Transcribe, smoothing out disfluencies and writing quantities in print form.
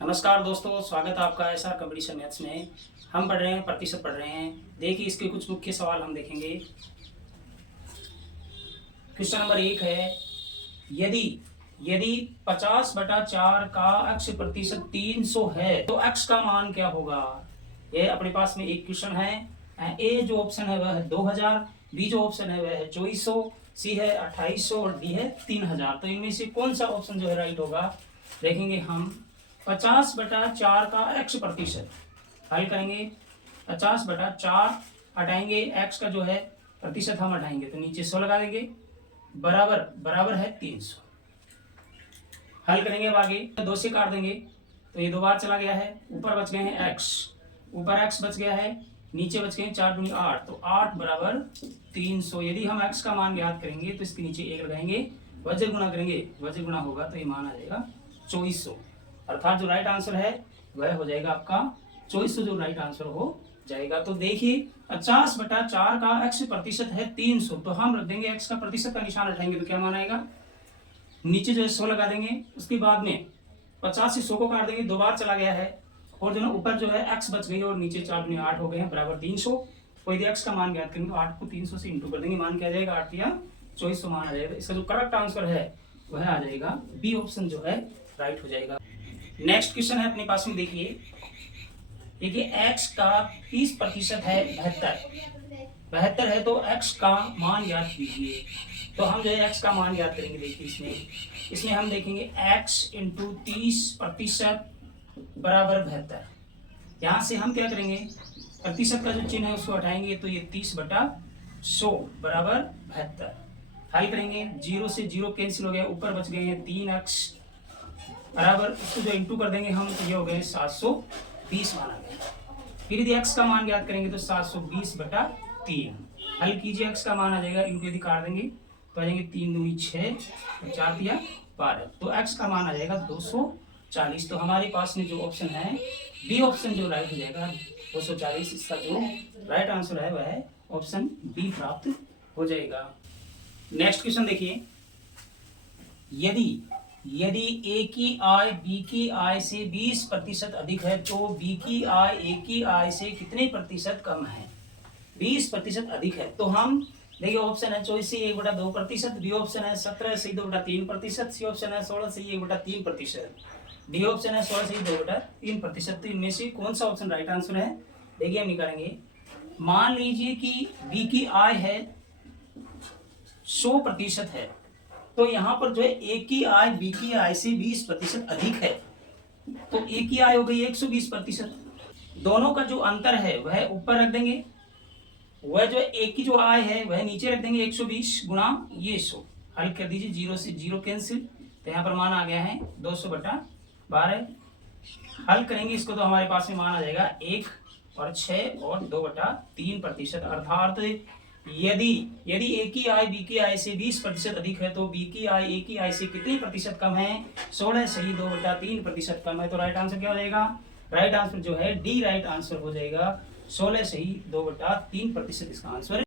नमस्कार दोस्तों, स्वागत है आपका एसआर कंपटीशन मैथ्स में। हम पढ़ रहे हैं प्रतिशत पढ़ रहे हैं। देखिए इसके कुछ मुख्य सवाल हम देखेंगे। क्वेश्चन नंबर 1 है, यदि यदि 50/4 का x प्रतिशत 300 है तो x का मान क्या होगा। ये अपने पास में एक क्वेश्चन है। ए जो ऑप्शन है वह है 2000, बी जो ऑप्शन है वह है 2400, सी है 2800 और डी है 3000। तो इनमें से कौन सा ऑप्शन जो है राइट होगा, देखेंगे हम। 50/4 का x प्रतिशत हल करेंगे। 50/4 हटाएंगे, x का जो है प्रतिशत हम हटाएंगे तो नीचे 100 लगा देंगे, बराबर बराबर है 300। हल करेंगे अब आगे, 2 से काट देंगे तो ये 2 बार चला गया है। ऊपर बच गए हैं x, ऊपर x बच गया है, नीचे बच गए हैं 4 दूनी 8, तो 8 बराबर 300। यदि हम x का मान ज्ञात करेंगे तो इसके नीचे 1 लगाएंगे, वज्र गुणा करेंगे, वज्र गुणा होगा तो ये मान आ जाएगा 2400। अर्थात जो राइट आंसर है वह हो जाएगा आपका 2400, जो राइट आंसर हो जाएगा। तो देखिए 50/4 का x प्रतिशत है 300, तो हम रख देंगे x का प्रतिशत का निशान हटाएंगे तो क्या मान आएगा, नीचे जो है 100 लगा देंगे। उसके बाद में 50 से 100 को काट देंगे, 2 बार चला गया है, और जो ना ऊपर जो है x बच गई और नीचे 4 दूनी 8 हो गए हैं, बराबर 300। तो यदि x का मान ज्ञात करेंगे तो 8 को 300 से इंटू कर देंगे, मान क्या आ जाएगा 8 या 2400 मान आ जाएगा। इसका जो करेक्ट आंसर है वह आ जाएगा बी ऑप्शन जो है राइट हो जाएगा। नेक्स्ट क्वेश्चन है अपने पास में, देखिए x का 30% है 72 है, तो x का मान ज्ञात कीजिए। तो हम जो है x का मान ज्ञात करेंगे। देखिए इसमें हम देखेंगे x इंटू 30% बराबर 72। यहाँ से हम क्या करेंगे, प्रतिशत का जो चिन्ह है उसको हटाएंगे तो ये 30/100 बराबर 72। हल करेंगे, 0 से 0 कैंसिल हो गया, ऊपर बच गए हैं 3x बराबर, उसको जो इंटू कर देंगे हम तो ये हो गए 720 मान आ गया। फिर यदि x का मान ज्ञात करेंगे तो 720/3। हल कीजिए, x का मान आ जाएगा, इनको यदि काट देंगे तो आ जाएंगे 3 दूनी 6, 4 दिया 12, तो x का मान आ जाएगा 240। तो हमारे पास में जो ऑप्शन है बी ऑप्शन जो राइट हो जाएगा 240। इसका जो राइट आंसर है वह है ऑप्शन बी प्राप्त हो जाएगा। नेक्स्ट क्वेश्चन देखिए, यदि ए की आय बी की आय से 20% अधिक है तो बी की आय ए की आय से कितने प्रतिशत कम है। 20% अधिक है तो हम देखिए, ऑप्शन है 24 से 1/2%, बी ऑप्शन है 17 से 2/3%, सी ऑप्शन है 16 से 1/3%, डी ऑप्शन है 16 से 2/3%। तो इनमें से कौन सा ऑप्शन राइट आंसर है, देखिए हम निकालेंगे। मान लीजिए कि बी की आय है 100% है, तो यहाँ पर जो है ए की आय बी की आय से 20% अधिक है, तो ए की आय हो गई 120%। दोनों का जो अंतर है वह ऊपर रख देंगे, वह जो ए की जो आय है वह नीचे रख देंगे, 120 गुणा ये 100। हल कर दीजिए, 0 से 0 कैंसिल, तो यहाँ पर मान आ गया है 200/12। हल करेंगे इसको तो हमारे पास में मान आ जाएगा 1 और 6 और 2/3%। अर्थात यदि ए की आय बी की आय से 20% अधिक है तो बी की आय ए की आय से कितने प्रतिशत कम है, 16 सही 2/3% कम है। तो राइट आंसर क्या हो जाएगा, राइट आंसर जो है डी राइट आंसर हो जाएगा, 16 सही 2/3% इसका आंसर